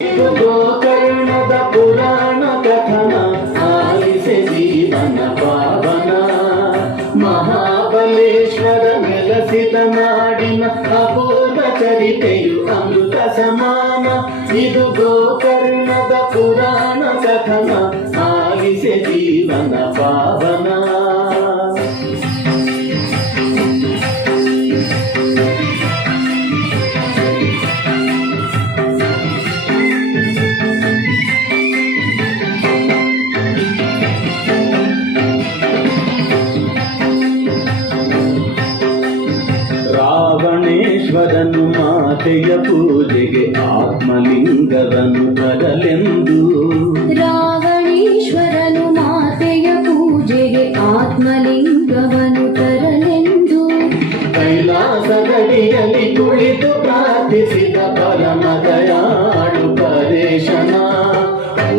ಇದು ಗೋಕರ್ಣದ ಪುರಾಣ ಕಥನ ಆಲಿಸೆ ಜೀವನ ಪಾವನ. ಮಹಾಬಲೇಶ್ವರ ನೆಲೆಸಿದ ನಾಡಿನ ಅಪೂರ್ವ ಚರಿತೆಯು ಅಮೃತ ಸಮಾನ. ಇದು ಗೋಕರ್ಣದ ಪುರಾಣ ಕಥನ ಆಲಿಸೆ ಜೀವನ ಪಾವನ. ರಾವಣೇಶ್ವರನು ಮಾತೆಯ ಪೂಜೆಗೆ ಆತ್ಮಲಿಂಗವನ್ನು ತರಲೆಂದು. ರಾವಣೇಶ್ವರನು ಮಾತೆಯ ಪೂಜೆಗೆ ಆತ್ಮಲಿಂಗವನ್ನು ತರಲೆಂದು ಕೈಲಾಸ ಗಡಿಯಲ್ಲಿ ಕುಳಿತು ಪ್ರಾರ್ಥಿಸಿದ ಪರಮ ದಯಾಳು ಪರೇಶನ.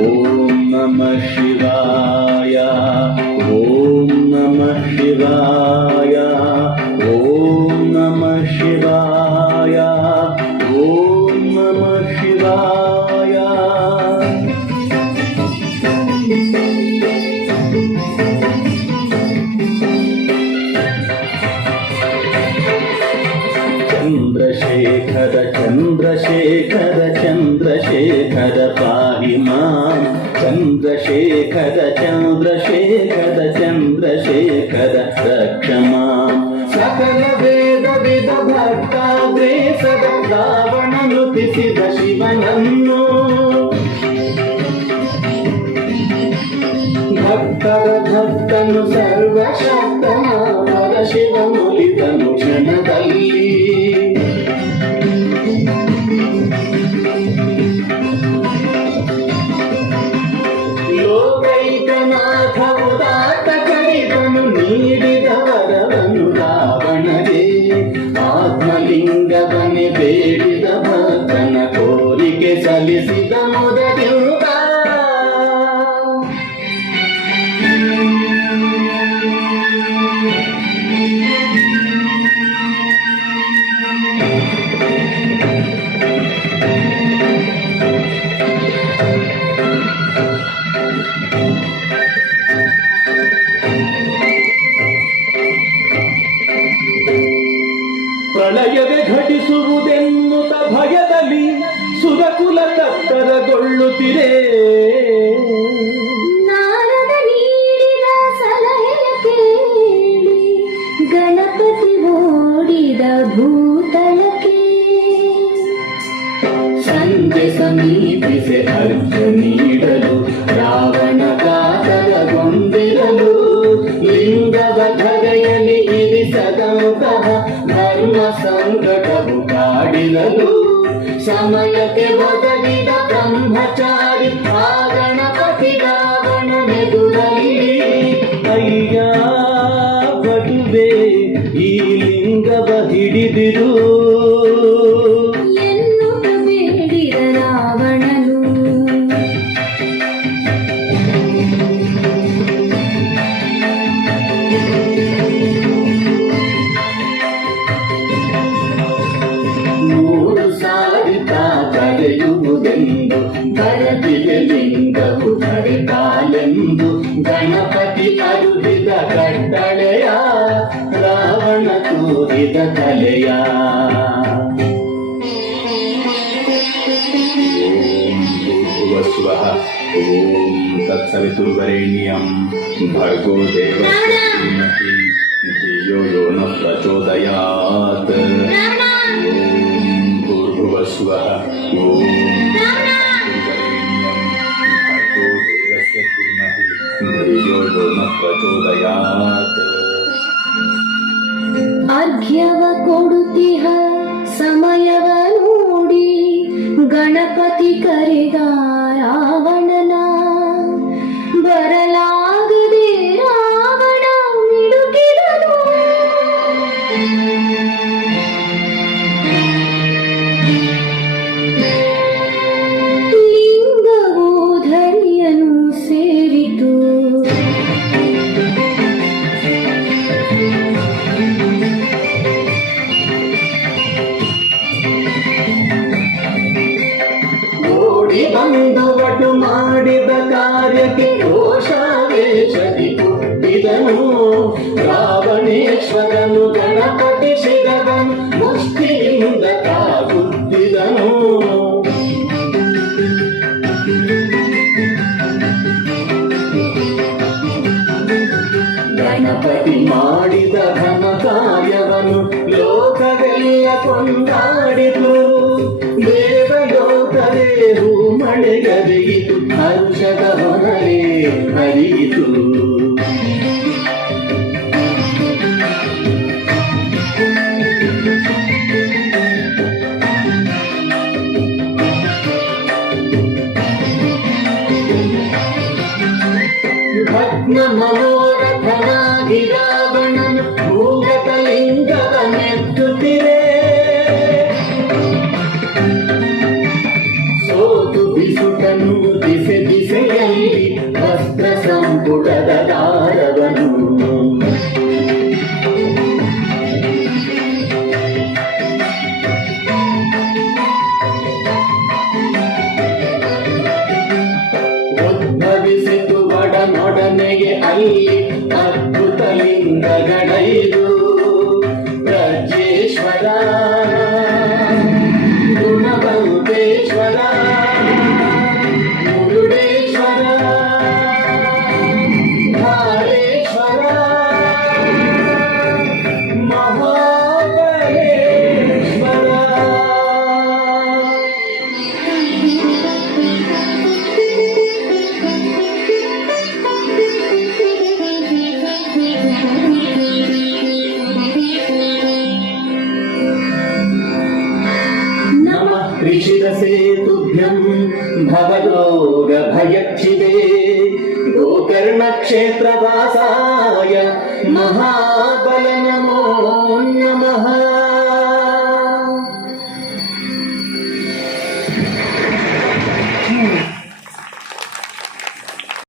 ಓಂ ನಮಃ ಶಿವಾಯ, ಓಂ ನಮಃ ಶಿವಾಯ, ಓಂ ನಮಃ ಶಿವಾಯ, ಓಂ ನಮಃ ಶಿವಾಯ. ಚಂದ್ರಶೇಖರ ಚಂದ್ರಶೇಖರ ಚಂದ್ರಶೇಖರ ಪಾಹಿ ಮಾಂ. ಚಂದ್ರಶೇಖರ ಚಂದ್ರಶೇಖರ ಚಂದ್ರಶೇಖರ ರಕ್ಷ ಮಾಂ. ಸಕಲ ವೇದ ವಿಧ ಭಕ್ತಾಗ್ರೇಸದ ರಾವಣನು ತಿಸಿದ ಶಿವನನ್ನು. ಭಕ್ತರ ಭಕ್ತನು ಸರ್ವಶಕ್ತನ ಪರಶಿವನುಲಿದನು ಕ್ಷಣದಲ್ಲಿ. ಲೋಕೈಕನಾಥ ಉದಾತ್ತ ಕರಿದನು ನೀಡಿದ ವರವನ್ನು ರಾವಣಗೆ. ಆತ್ಮಲಿಂಗವನ್ನೇ ಬೇಡಿದ ಭಕ್ತನ ಕೋರಿಕೆ ಸಲ್ಲಿಸಿದ ಮೊದಲಿಂದ. ಪ್ರಳಯವೇ ಘಟಿಸುವುದೆನ್ನುತ್ತ ಭಯದಲ್ಲಿ ಸುರಕುಲ ತತ್ತರಗೊಳ್ಳುತ್ತಿದೆ. ನಾರದ ನೀಡಿದ ಸಲಹೆಯ ಕೇಳಿ ಗಣಪತಿ ಓಡಿದ ಭೂತಳಕ್ಕೆ. ಸಂಜೆ ಸಮೀಪಿಸೆ ಅರ್ಘ್ಯ ನೀಡಲು ರಾವಣ ಕಾತರಗೊಂಡಿರಲು. ಲಿಂಗವ ಧರೆಯಲ್ಲಿ ಇರಿಸದಂತಹ ಧರ್ಮ ಸಂಕಟವು ಕಾಡಿರಲು. ಸಮಯಕ್ಕೆ ಒದಗಿದ ಬ್ರಹ್ಮಚಾರಿ ಆ ಗಣಪತಿ ರಾವಣನೆದುರಲ್ಲಿ. ಅಯ್ಯ ಪಟುವೆ ಈ ಲಿಂಗವ ಹಿಡಿದಿರು ಎನ್ನುತ್ತ ಬೇಡಿದ ರಾವಣನು. ಮೂರು ಸಾರಿ ಕರೆಯುವುದೆಂದು ಧರತಿಗೆ ಲಿಂಗವು ಧರೆತಾಲೆಂದು ಗಣಪತಿ ಅರುಹಿದ ಕಟ್ಟಳೆಯ ರಾವಣ ತೂರಿದ ತಲೆಯ. ಸ್ವಃ ಓಂ ತತ್ಸವಿತುರ್ವರೆಣ್ಯಂ ಭರ್ಗೋ ದೇವಸ್ಯ ಧೀಮಹಿ ಧಿಯೋ ಯೋ ನ ಪ್ರಚೋದಯಾತ್. ಓಂ ಭೂರ್ಭುವಃ ಸ್ವಃ ಓಂ ತತ್ಸವಿತುರ್ವರೆಣ್ಯಂ ಭರ್ಗೋ ದೇವಸ್ಯ ಧೀಮಹಿ ಧಿಯೋ ಯೋ ನ ಪ್ರಚೋದಯಾತ್. ಅರ್ಘ್ಯವ ಕೊಡುತ್ತಿಹ ಸಮಯವ ನೋಡಿ ಗಣಪತಿ ಕರೆದ ರಾವಣನ. ಬರಲಾಗದೆ ರಾವಣ ಮಿಡುಕಿದನು. ಲಿಂಗವು ಧರಿಯನು ಸೇರಿತು. ಓಡಿ ಕೂಡಿ ಬಂದು ಒಟ್ಟು ಮಾಡಿದ ಕಾರ್ಯಕ್ಕೆ ರೋಷಾವೇಶದಿ ಹುಟ್ಟಿದನು ರಾವಣೇಶ್ವರನು ಗಣಪತಿ ಶಿರವನು ಮುಷ್ಟಿಯಿಂದ ತಾಗುತ್ತಿದನು ಗಣಪತಿ ಮಾಡಿದ ಘನ ಕಾರ್ಯವನ್ನು ಲೋಕವೆಲ್ಲ ಕೊಂಡಾಡಿತು ದೇವಲೋಕವೇ ಹೂಮಳೆಗರೆಯಿತು ಹರುಷದ ಹೊರಲೇ ಹರಿಯಿತು ಭಗ್ನ ಮನೋರಥನಾಗಿ ರಾವಣನು ಭೂಗತ ಲಿಂಗದ ಮೆತ್ತುತ್ತಿರೆ ಸೋತು ಬಿಸುಟನು ದಿಸೆ ದಿಸೆಯಲ್ಲಿ ವಸ್ತ್ರ ಸಂಪುಟದ ದಾರವನು ಉದ್ಭವಿಸಿತು ಒಡನೊಡನೆಗೆ ಅಲ್ಲಿ ಅದ್ಭುತ ಲಿಂಗಗಡೈದು ಪ್ರಜ್ಯೇಶ್ವರ ಗುಣವಂತೇಶ್ವರ ಮುರುಡೇಶ್ವರ ಧಾರೇಶ್ವರ ನಮಃ ತ್ರಿಶಿರಸೇ ತುಭ್ಯಂ ಭವರೋಗ ಭಯಕ್ಷಿದೆ ಗೋಕರ್ಣ ಕ್ಷೇತ್ರವಾಸಾಯ ಮಹಾಬಲ ನಮೋ ನಮಃ